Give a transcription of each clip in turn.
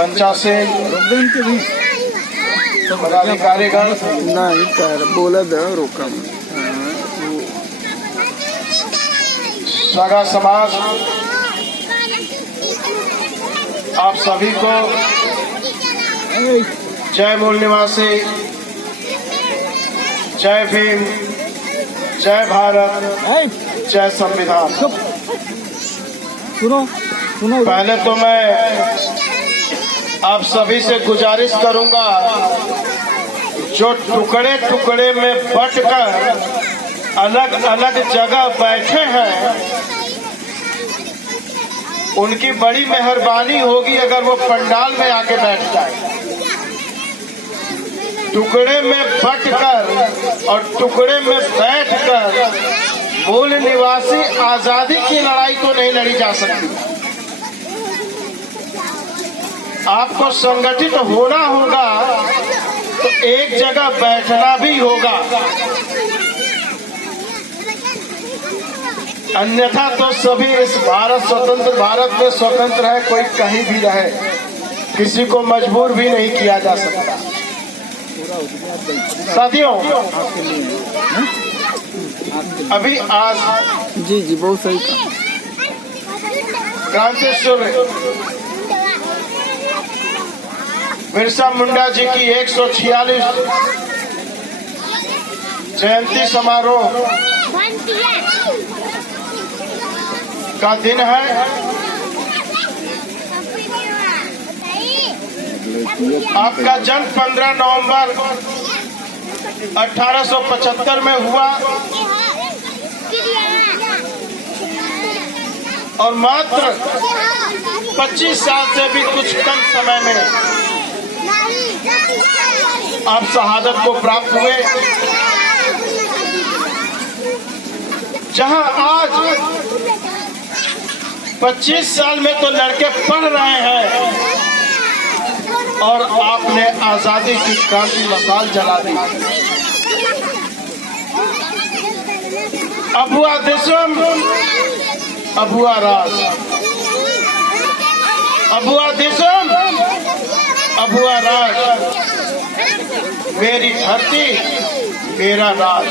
मंचा से पदाधिकारीगण नहीं कर बोला द रोका सगा समाज आप सभी को जय मूल निवासी, जय भीम, जय भारत, जय संविधान। सुनो सुनो। पहले तो मैं आप सभी से गुजारिश करूंगा, जो टुकड़े टुकड़े में बंटकर अलग अलग जगह बैठे हैं, उनकी बड़ी मेहरबानी होगी अगर वो पंडाल में आके बैठ जाए। टुकड़े में बंटकर और टुकड़े में बैठकर मूल निवासी आजादी की लड़ाई तो नहीं लड़ी जा सकती। आपको संगठित होना होगा तो एक जगह बैठना भी होगा, अन्यथा तो सभी इस स्वतंत्र भारत में स्वतंत्र है, कोई कहीं भी रहे, किसी को मजबूर भी नहीं किया जा सकता। साथियों, अभी आज जी जी बहुत सही कहा। क्रांतिसूर्य बिरसा मुंडा जी की 146 जयंती समारोह का दिन है। आपका जन्म 15 नवंबर 1875 में हुआ और मात्र 25 साल से भी कुछ कम समय में आप शहादत को प्राप्त हुए। जहां आज 25 साल में तो लड़के पढ़ रहे हैं और आपने आजादी की क्रांति मशाल जला दी। अब हुआ देशम, अब हुआ राज, अब हुआ देशम, अब हुआ राज, मेरी धरती मेरा राज।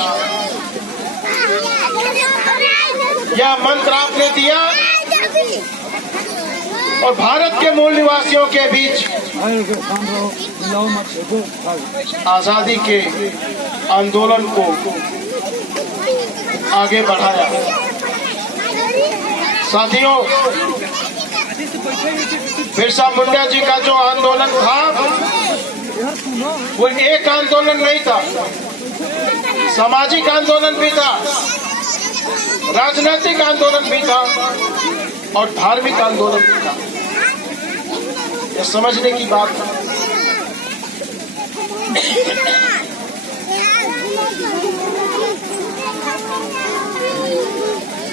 यह मंत्र आपने दिया और भारत के मूल निवासियों के बीच आजादी के आंदोलन को आगे बढ़ाया। साथियों, बिरसा मुंडा जी का जो आंदोलन था वो एक आंदोलन नहीं था, सामाजिक आंदोलन भी था, राजनीतिक आंदोलन भी था और धार्मिक आंदोलन भी था। यह समझने की बात है।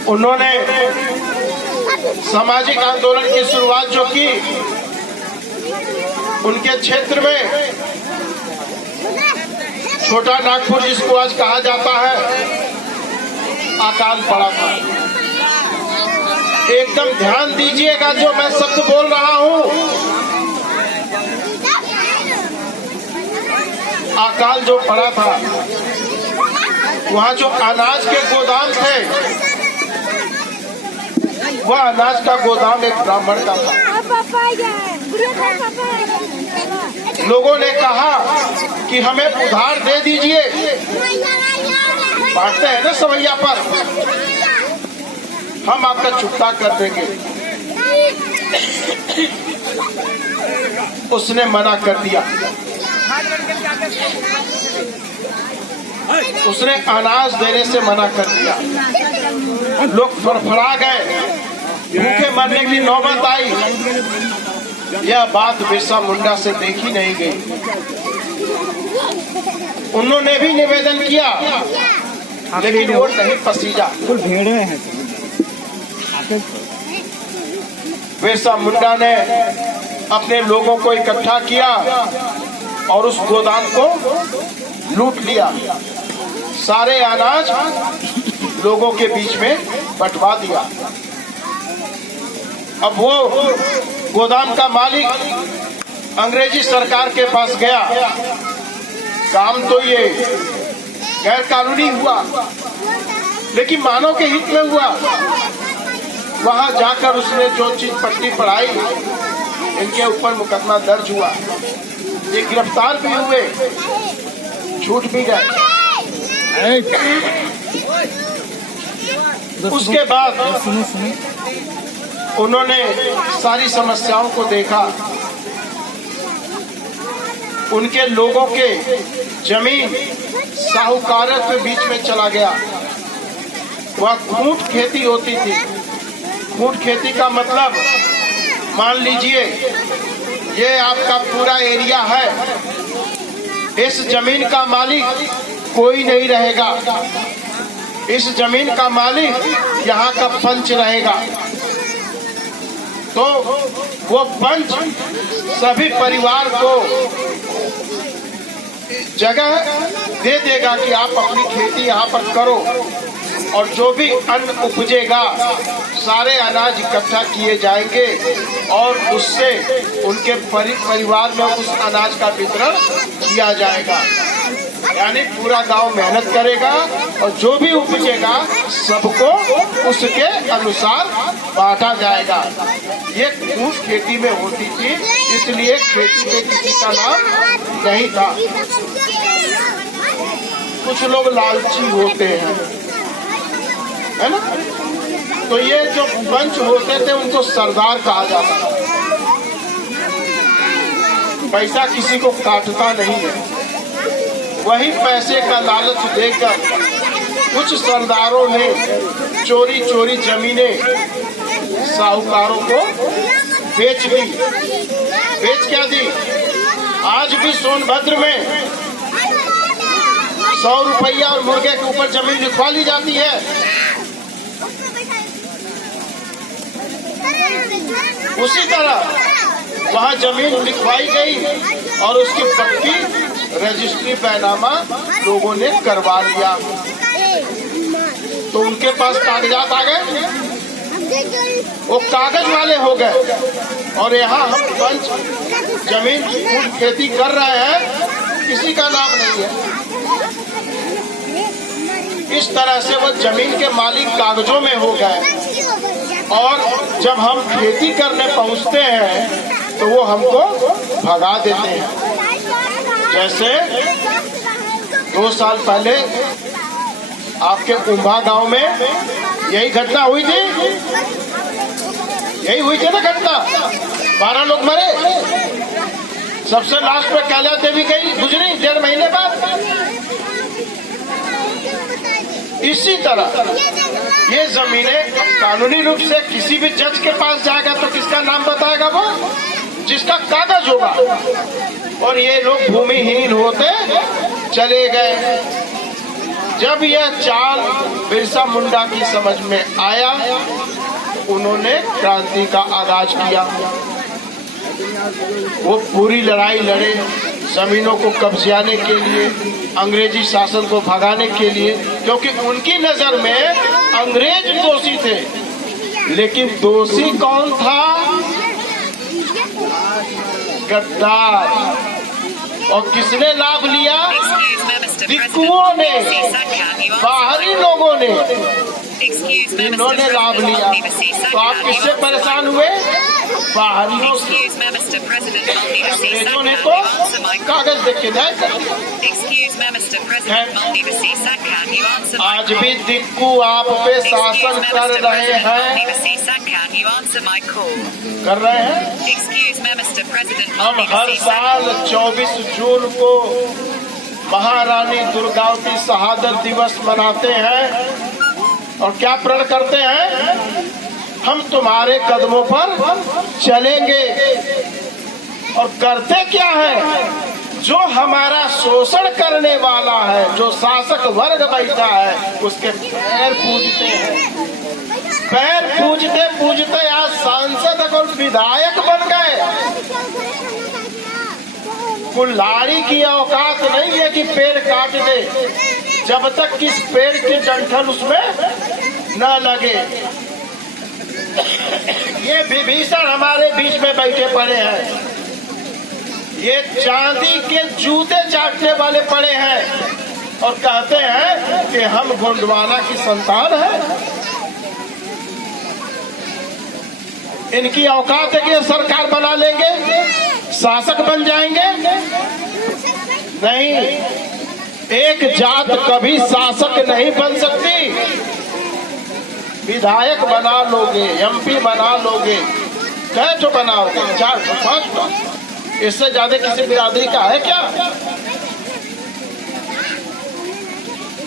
उन्होंने सामाजिक आंदोलन की शुरुआत जो की, उनके क्षेत्र में छोटा नागपुर, जिसको आज कहा जाता है, अकाल पड़ा था। एकदम ध्यान दीजिएगा जो मैं शब्द बोल रहा हूं। अकाल जो पड़ा था, वहां जो अनाज के गोदाम थे, वह अनाज का गोदाम एक ब्राह्मण का था। लोगों ने कहा कि हमें उधार दे दीजिए, बांटते हैं ना सवैया पर, हम आपका चुकता कर देंगे। उसने मना कर दिया। उसने अनाज देने से मना कर दिया। लोग फड़फड़ा गए, भूखे मरने की नौबत आई। यह बात बिरसा मुंडा से देखी नहीं गई। उन्होंने भी निवेदन किया, लेकिन वो नहीं पसीजा। बिरसा मुंडा ने अपने लोगों को इकट्ठा किया और उस गोदाम को लूट लिया। सारे अनाज लोगों के बीच में बंटवा दिया। अब वो गोदाम का मालिक अंग्रेजी सरकार के पास गया। काम तो ये गैर कानूनी हुआ, लेकिन मानव के हित में हुआ। वहां जाकर उसने जो चीज पट्टी पढ़ाई, इनके ऊपर मुकदमा दर्ज हुआ। ये गिरफ्तार भी हुए, छूट भी गए। उसके बाद उन्होंने सारी समस्याओं को देखा। उनके लोगों के जमीन साहूकारों के बीच में चला गया। वह खूंट खेती होती थी। खूंट खेती का मतलब, मान लीजिए ये आपका पूरा एरिया है, इस जमीन का मालिक कोई नहीं रहेगा। इस जमीन का मालिक यहाँ का पंच रहेगा। तो वो पंच सभी परिवार को जगह दे देगा कि आप अपनी खेती यहाँ पर करो, और जो भी अन्न उपजेगा सारे अनाज इकट्ठा किए जाएंगे और उससे उनके परिवार में उस अनाज का वितरण किया जाएगा। यानी पूरा गांव मेहनत करेगा और जो भी उपजेगा सबको उसके अनुसार बांटा जाएगा। ये खूब खेती में होती थी, इसलिए खेती में किसी का नाम नहीं था। कुछ लोग लालची होते हैं, है ना? तो ये जो पंच होते थे उनको सरदार कहा जाता था। पैसा किसी को काटता नहीं है। वही पैसे का लालच देकर कुछ सरदारों ने चोरी चोरी जमीनें साहूकारों को बेच दी। बेच क्या दी? आज भी सोनभद्र में 100 रुपया और मुर्गे के ऊपर जमीन लिखवा ली जाती है। उसी तरह वहाँ जमीन लिखवाई गई और उसकी पक्की रजिस्ट्री पैनामा लोगों ने करवा लिया। तो उनके पास कागजात आ गए, वो कागज वाले हो गए। और यहाँ हम पंच जमीन खूब खेती कर रहे हैं, किसी का नाम नहीं है। इस तरह से वो जमीन के मालिक कागजों में हो गए। और जब हम खेती करने पहुँचते हैं तो वो हमको भगा देते हैं। जैसे 2 साल पहले आपके उम्भा गांव में यही घटना हुई थी। यही हुई थी ना घटना, 12 लोग मरे। सबसे लास्ट में कैला देवी गई, गुजरी 1.5 महीने बाद। इसी तरह ये जमीनें कानूनी रूप से किसी भी जज के पास जाएगा तो किसका नाम बताएगा? वो जिसका कागज होगा। और ये लोग भूमिहीन होते चले गए। जब यह चाल बिरसा मुंडा की समझ में आया, उन्होंने क्रांति का आगाज किया। वो पूरी लड़ाई लड़े जमीनों को कब्जाने के लिए, अंग्रेजी शासन को भगाने के लिए, क्योंकि उनकी नजर में अंग्रेज दोषी थे। लेकिन दोषी कौन था? गद्दार। और किसने लाभ लिया? दिक्कुओं ने, बाहरी लोगों ने, इन्होंने लाभ लिया। तो आप किससे परेशान हुए? बाहरियों से। अंग्रेजों ने तो कागज देख के जाए। आज भी दिक्कू आप पे शासन कर रहे हैं, कर रहे हैं। हम हर साल 24 जून को महारानी दुर्गावती शहादत दिवस मनाते हैं और क्या प्रण करते हैं? हम तुम्हारे कदमों पर चलेंगे। और करते क्या है? जो हमारा शोषण करने वाला है, जो शासक वर्ग बैठा है, उसके पैर पूजते हैं। पैर पूजते पूजते आज सांसद और विधायक बन गए। कुल्हाड़ी की औकात नहीं है कि पेड़ काट दे, जब तक किस पेड़ की डंठल उसमें न लगे। ये विभीषण हमारे बीच में बैठे पड़े हैं। ये चांदी के जूते चाटने वाले पड़े हैं और कहते हैं कि हम गोंडवाना की संतान हैं। इनकी औकात है कि ये सरकार बना लेंगे, शासक बन जाएंगे? नहीं, एक जात कभी शासक नहीं बन सकती। विधायक बना लोगे, एमपी बना लोगे, कह तो बनाओगे, 4 5, इससे ज्यादा किसी बिरादरी का है क्या?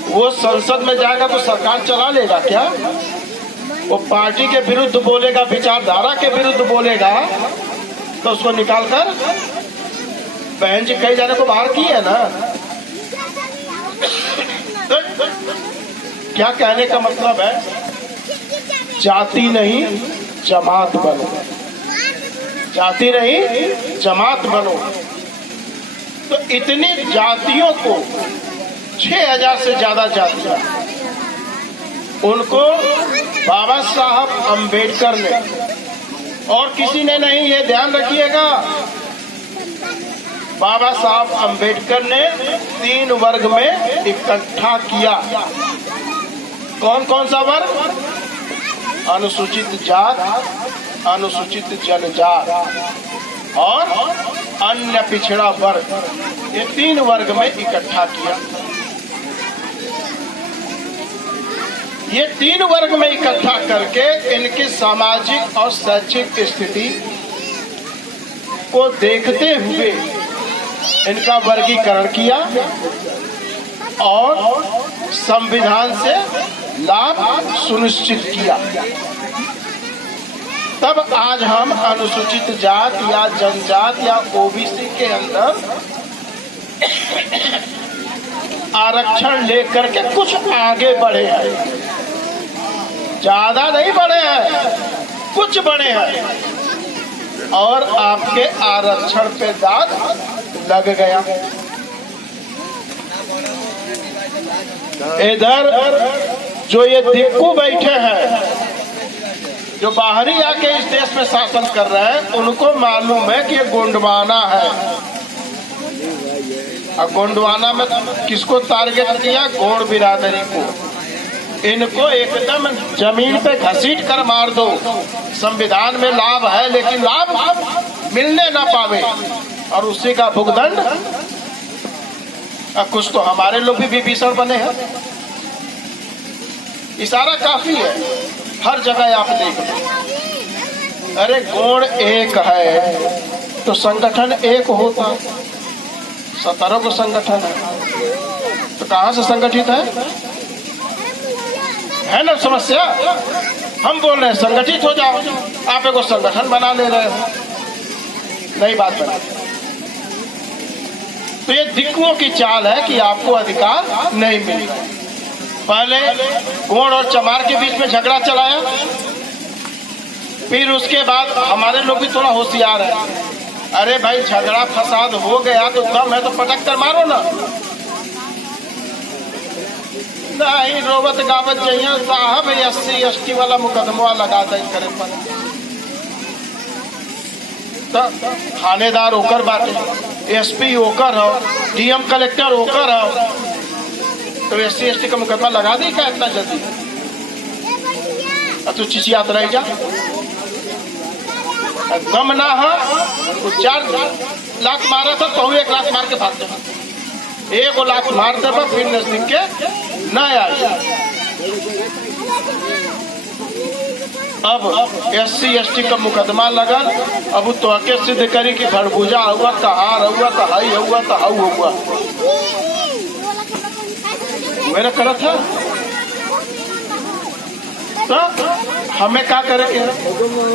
वो संसद में जाएगा तो सरकार चला लेगा क्या? वो पार्टी के विरुद्ध बोलेगा, विचारधारा के विरुद्ध बोलेगा तो उसको निकालकर बहन जी कई जाने को बाहर की है ना। क्या कहने का मतलब है? जाति नहीं जमात बनो, जाति नहीं जमात बनो। तो इतनी जातियों को 6000 से ज्यादा जातियां, उनको बाबा साहब अंबेडकर ने और किसी ने नहीं, ये ध्यान रखिएगा, बाबा साहब अंबेडकर ने 3 वर्ग में इकट्ठा किया। कौन कौन सा वर्ग? अनुसूचित जात, अनुसूचित जनजात और अन्य पिछड़ा वर्ग, ये 3 वर्ग में इकट्ठा किया। ये 3 वर्ग में इकट्ठा करके इनकी सामाजिक और शैक्षिक स्थिति को देखते हुए इनका वर्गीकरण किया और संविधान से लाभ सुनिश्चित किया। तब आज हम अनुसूचित जात या जनजात या ओबीसी के अंदर आरक्षण लेकर के कुछ आगे बढ़े हैं। ज्यादा नहीं बढ़े हैं, कुछ बढ़े हैं और आपके आरक्षण पे दाग लग गया। इधर जो ये दिक्कू बैठे हैं, जो बाहरी आके इस देश में शासन कर रहे हैं, उनको मालूम है कि ये गोंडवाना है। और गोंडवाना में किसको टारगेट किया? गोंड बिरादरी को। इनको एकदम जमीन पे घसीट कर मार दो। संविधान में लाभ है लेकिन लाभ मिलने ना पावे और उसी का भुगदंड। कुछ तो हमारे लोग भी विभीषण बने हैं। इशारा काफी है, हर जगह आप देख लो। अरे गोंड एक है तो संगठन एक होता, 17 को संगठन है तो कहां से संगठित है ना समस्या? हम बोल रहे हैं संगठित हो जाओ, आप एगो संगठन बना ले रहे हो, नई बात बना। तो ये दिक्कुओं की चाल है कि आपको अधिकार नहीं मिल रहा। पहले गोंड और चमार के बीच में झगड़ा चलाया, फिर उसके बाद हमारे लोग भी थोड़ा होशियार है। अरे भाई झगड़ा फसाद हो गया तो दम है तो पटक कर मारो ना। नहीं रोवत गावत जइया साहब SC ST वाला मुकदमा लगा दे करे पर तो थानेदार होकर बाटे, SP होकर हो, DM कलेक्टर होकर हो, तो SC ST का मुकदमा लगा दी क्या इतना जल्दी? तू चिचियात रह जा। दम ना हो तो 4 लाख मारा था तो 1 लाख मार के भाग दे। 1 लाख मार दे फिर नजदीक के न आए। अब SC ST का मुकदमा लगा, अब तो आके सिद्ध करी कि भरभुजा हुआ तो हार हुआ तो हाई हुआ तो हाउ हुआ। मेरा करा था तो हमें क्या करे के?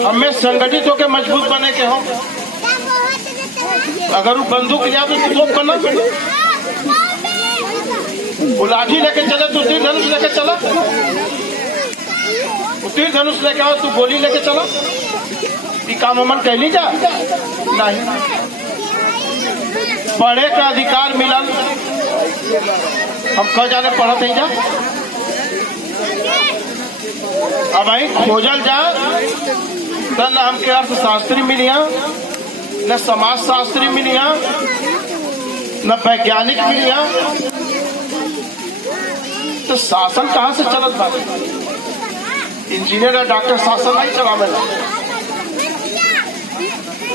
हमें संगठित होकर मजबूत बने के हो। अगर वो बंदूक लिया तो तोप करना, वो लाठी लेके चले तो तीर धनुष लेके चला, वो तीर धनुष लेके आओ तू गोली लेके चला। ये काम अमन कैली जा नहीं। पढ़े का अधिकार मिला, हम कह जाने पढ़त ही जा। अब आई खोजल जा तन हमके अर्थशास्त्री मिलिया, न समाजशास्त्री मिलिया, न वैज्ञानिक मिलिया, तो शासन कहाँ से चलत बा? इंजीनियर और डॉक्टर शासन नहीं चलावेला।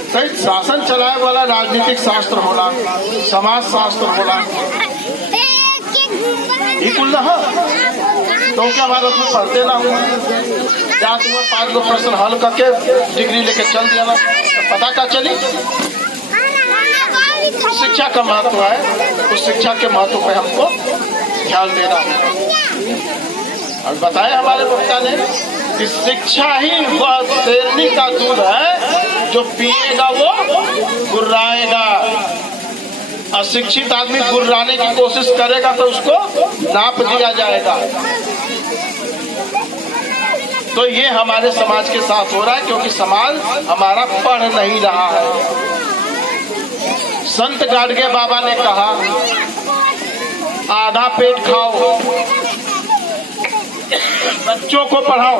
सही शासन चलाए वाला राजनीतिक शास्त्र होला, समाज शास्त्र होला, ये कुल ना। तो क्या भारत में पढ़ते ना हुआ या तुम्हें 5 गो प्रश्न हल करके डिग्री लेके चल दिया ना, तो पता क्या चली? शिक्षा का महत्व है, उस शिक्षा के महत्व पे हमको ध्यान देना। और बताया हमारे वक्ता ने कि शिक्षा ही वह शेरनी का दूध है जो पिएगा वो गुर्राएगा। अशिक्षित आदमी गुर्राने की कोशिश करेगा तो उसको नाप दिया जाएगा। तो ये हमारे समाज के साथ हो रहा है, क्योंकि समाज हमारा पढ़ नहीं रहा है। संत गाडगे बाबा ने कहा, आधा पेट खाओ, बच्चों को पढ़ाओ।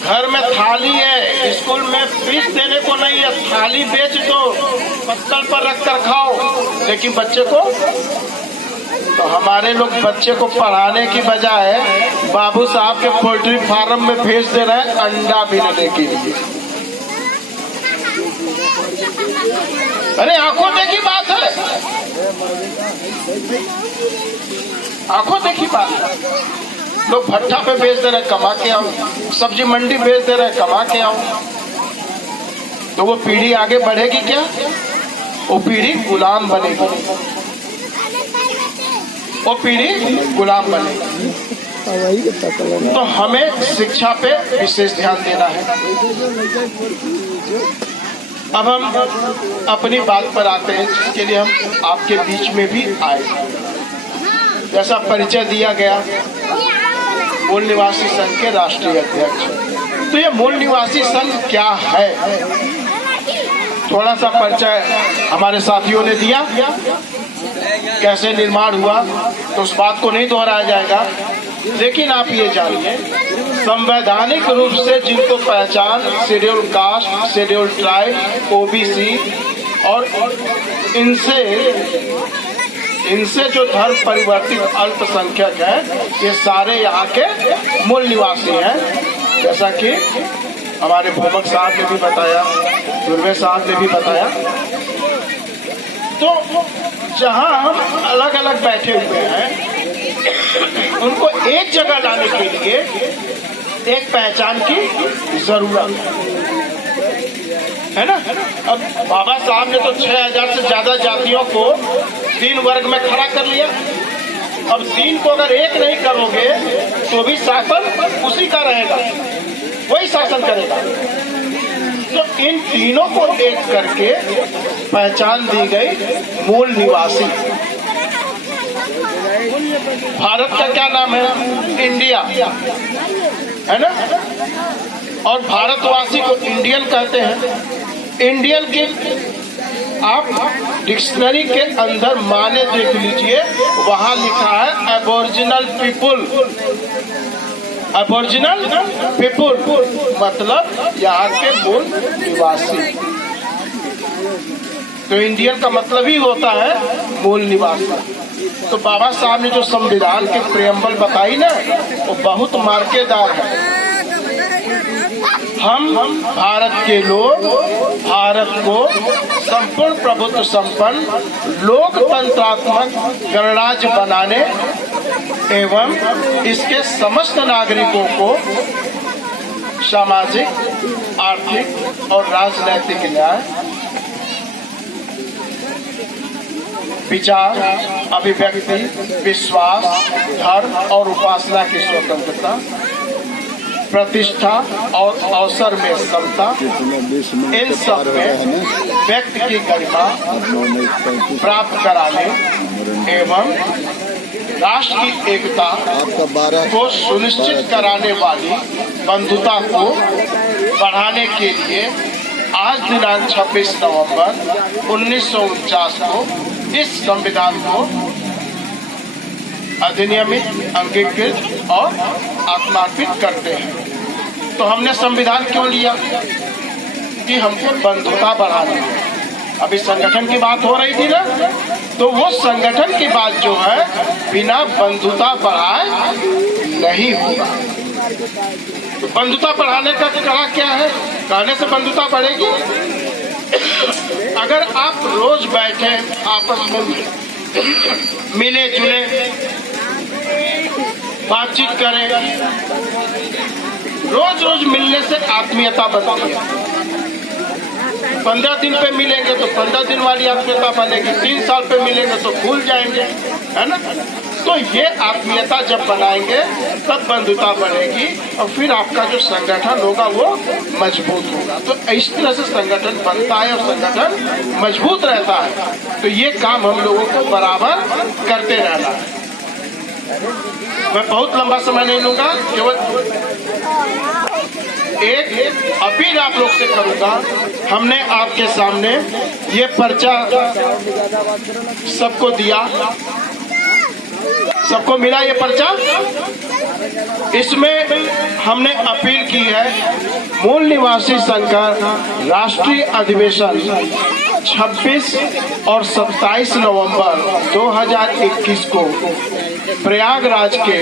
घर में थाली है, स्कूल में फीस देने को नहीं है, थाली बेच दो, पत्तल पर रख कर खाओ, लेकिन बच्चे को। तो हमारे लोग बच्चे को पढ़ाने की बजाय बाबू साहब के पोल्ट्री फार्म में भेज दे रहे हैं अंडा बिनने के लिए। अरे आंखों देखी बात है, आंखों देखी बात है। लोग भट्ठा पे बेच दे रहे कमा के आओ, सब्जी मंडी बेच दे रहे कमा के आओ। तो वो पीढ़ी आगे बढ़ेगी क्या? वो पीढ़ी गुलाम बनेगी, वो पीढ़ी गुलाम बनेगी। तो हमें शिक्षा पे विशेष ध्यान देना है। अब हम अपनी बात पर आते हैं, जिसके लिए हम आपके बीच में भी आए। जैसा परिचय दिया गया, मूल निवासी संघ के राष्ट्रीय अध्यक्ष। तो ये मूल निवासी संघ क्या है, थोड़ा सा परिचय हमारे साथियों ने दिया। कैसे निर्माण हुआ तो उस बात को नहीं दोहराया जाएगा, लेकिन आप ये जानिए, संवैधानिक रूप से जिनको पहचान schedule caste, schedule tribe, OBC और इनसे जो धर्म परिवर्तित अल्पसंख्यक है, ये सारे यहाँ के मूल निवासी हैं। जैसा कि हमारे भूमक साहब ने भी बताया, दुर्वे साहब ने भी बताया। तो जहाँ हम अलग अलग बैठे हुए हैं, उनको एक जगह लाने के लिए एक पहचान की जरूरत है ना। अब बाबा साहब ने तो 6000 से ज्यादा जातियों को 3 वर्ग में खड़ा कर लिया। अब 3 को अगर एक नहीं करोगे तो भी शासन उसी का रहेगा, वही शासन करेगा। तो इन तीनों को एक करके पहचान दी गई मूल निवासी। भारत का क्या नाम है? इंडिया, है ना। और भारतवासी को इंडियन कहते हैं। इंडियन की आप डिक्शनरी के अंदर माने देख लीजिए, वहां लिखा है एबोरिजिनल पीपुल। एबोरिजिनल पीपुल मतलब यहाँ के मूल निवासी। तो इंडियन का मतलब ही होता है मूल निवासी। तो बाबा साहब ने जो संविधान के प्रेम्बल बताई ना, वो बहुत मार्केदार है। हम भारत के लोग भारत को संपूर्ण प्रभुत्व संपन्न लोकतंत्रात्मक गणराज्य बनाने एवं इसके समस्त नागरिकों को सामाजिक, आर्थिक और राजनैतिक न्याय, विचार, अभिव्यक्ति, विश्वास, धर्म और उपासना की स्वतंत्रता, प्रतिष्ठा और अवसर में समता, इन सब में व्यक्ति की गरिमा प्राप्त कराने एवं राष्ट्र की एकता को सुनिश्चित कराने वाली बंधुता को बढ़ाने के लिए आज दिनांक 26 नवंबर 1949 को इस संविधान को अधिनियमित, अंगीकृत और आत्मार्पित करते हैं। तो हमने संविधान क्यों लिया? कि हमको बंधुता बढ़ानी है। अभी संगठन की बात हो रही थी ना, तो वो संगठन की बात जो है बिना बंधुता बढ़ाए नहीं होगा। तो बंधुता बढ़ाने का कड़ा क्या है? कहने से बंधुता बढ़ेगी? अगर आप रोज बैठे आपस में मिले जुले बातचीत करें, रोज रोज मिलने से आत्मीयता बनती है। 15 दिन पे मिलेंगे तो 15 दिन वाली आत्मीयता बनेगी, 3 साल पे मिलेंगे तो भूल जाएंगे, है ना? तो ये आत्मीयता जब बनाएंगे तब बंधुता बढ़ेगी और फिर आपका जो संगठन होगा वो मजबूत होगा। तो इस तरह से संगठन बनता है और संगठन मजबूत रहता है। तो ये काम हम लोगों को बराबर करते रहना है। मैं बहुत लंबा समय नहीं लूंगा, केवल एक अपील आप लोग से करूंगा। हमने आपके सामने ये पर्चा सबको दिया, सबको मिला ये पर्चा। इसमें हमने अपील की है, मूल निवासी संघ का राष्ट्रीय अधिवेशन 26 और 27 नवंबर 2021 को प्रयागराज के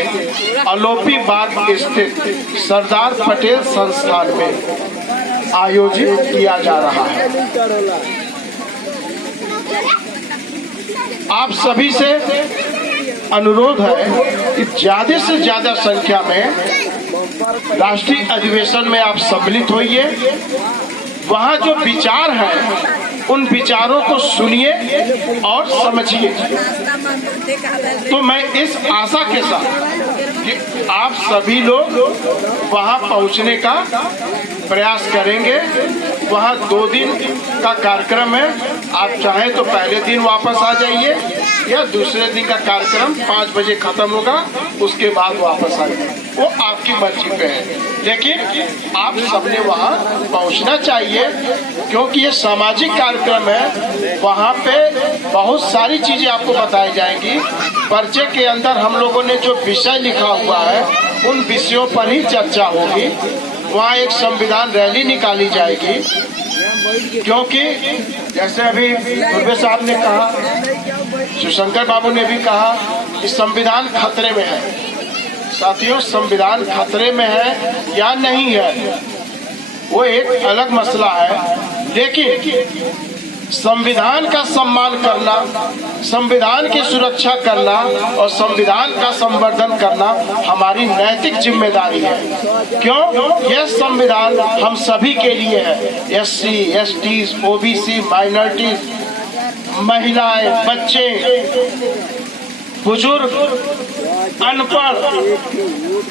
अलोपी बाग स्थित सरदार पटेल संस्थान में आयोजित किया जा रहा है। आप सभी से अनुरोध है कि ज्यादा से ज्यादा संख्या में राष्ट्रीय अधिवेशन में आप सम्मिलित होइए। वहाँ जो विचार हैं उन विचारों को सुनिए और समझिए। तो मैं इस आशा के साथ कि आप सभी लोग वहाँ पहुँचने का प्रयास करेंगे। वहाँ 2 दिन का कार्यक्रम है। आप चाहें तो पहले दिन वापस आ जाइए या दूसरे दिन का कार्यक्रम 5 बजे खत्म होगा, उसके बाद वापस आइए, वो आपकी मर्जी पे है। लेकिन आप सबने वहाँ पहुँचना चाहिए क्योंकि ये सामाजिक कार्यक्रम है। वहाँ पे बहुत सारी चीजें आपको बताई जाएंगी। पर्चे के अंदर हम लोगों ने जो विषय लिखा हुआ है उन विषयों पर ही चर्चा होगी। वहाँ एक संविधान रैली निकाली जाएगी क्योंकि जैसे अभी पूर्वे साहब ने कहा, शिवशंकर बाबू ने भी कहा कि संविधान खतरे में है। साथियों, संविधान खतरे में है या नहीं है वो एक अलग मसला है, लेकिन संविधान का सम्मान करना, संविधान की सुरक्षा करना और संविधान का संवर्धन करना हमारी नैतिक जिम्मेदारी है। क्यों? यह संविधान हम सभी के लिए है। SC, ST, OBC, माइनॉरिटीज, महिलाएं, बच्चे, बुजुर्ग, अनपढ़,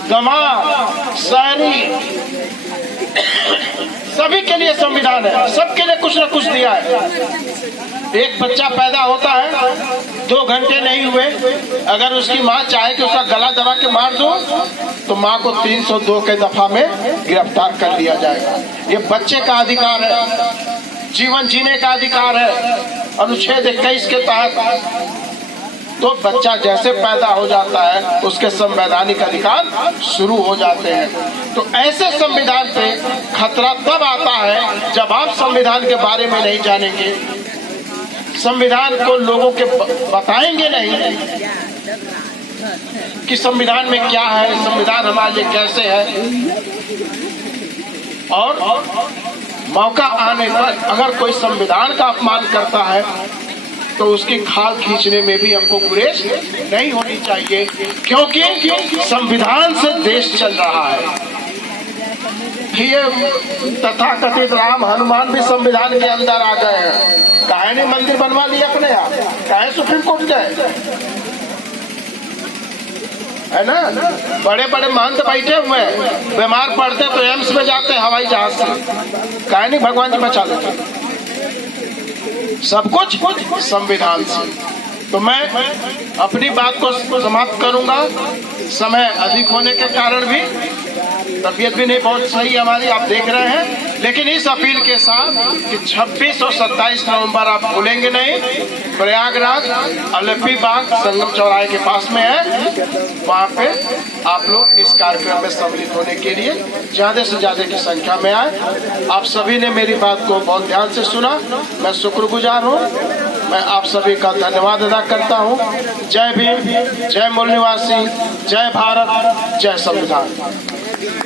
गंवार, शहरी, सभी के लिए संविधान है। सबके लिए कुछ न कुछ दिया है। एक बच्चा पैदा होता है, 2 घंटे नहीं हुए, अगर उसकी माँ चाहे कि उसका गला दबा के मार दो तो माँ को 302 के दफा में गिरफ्तार कर लिया जाएगा। ये बच्चे का अधिकार है, जीवन जीने का अधिकार है, अनुच्छेद 21 के तहत। तो बच्चा जैसे पैदा हो जाता है उसके संवैधानिक अधिकार शुरू हो जाते हैं। तो ऐसे संविधान पे खतरा तब आता है जब आप संविधान के बारे में नहीं जानेंगे, संविधान को लोगों के बताएंगे नहीं कि संविधान में क्या है, संविधान हमारे लिए कैसे है। और मौका आने पर अगर कोई संविधान का अपमान करता है तो उसकी खाल खींचने में भी हमको गुरेज नहीं होनी चाहिए, क्योंकि संविधान से देश चल रहा है। ये तथाकथित राम हनुमान भी संविधान के अंदर आ गए हैं। काहे ने मंदिर बनवा लिया अपने यहाँ, काहे सुप्रीम कोर्ट गए, है ना? बड़े बड़े महंत बैठे हुए हैं, बीमार पड़ते तो एम्स में जाते हवाई जहाज से, काहे नहीं भगवान जी बचा लेते। सब कुछ संविधान से। तो मैं अपनी बात को समाप्त करूंगा। समय अधिक होने के कारण भी, तबीयत भी नहीं बहुत सही हमारी, आप देख रहे हैं। लेकिन इस अपील के साथ कि 26 और 27 नवंबर आप भूलेंगे नहीं। प्रयागराज अलोपी बाग संगम चौराहे के पास में है, वहाँ पे आप लोग इस कार्यक्रम में सम्मिलित होने के लिए ज्यादा से ज्यादा की संख्या में आए। आप सभी ने मेरी बात को बहुत ध्यान से सुना, मैं शुक्रगुजार हूँ। मैं आप सभी का धन्यवाद अदा करता हूँ। जय भीम, जय मूल निवासी, जय भारत, जय संविधान।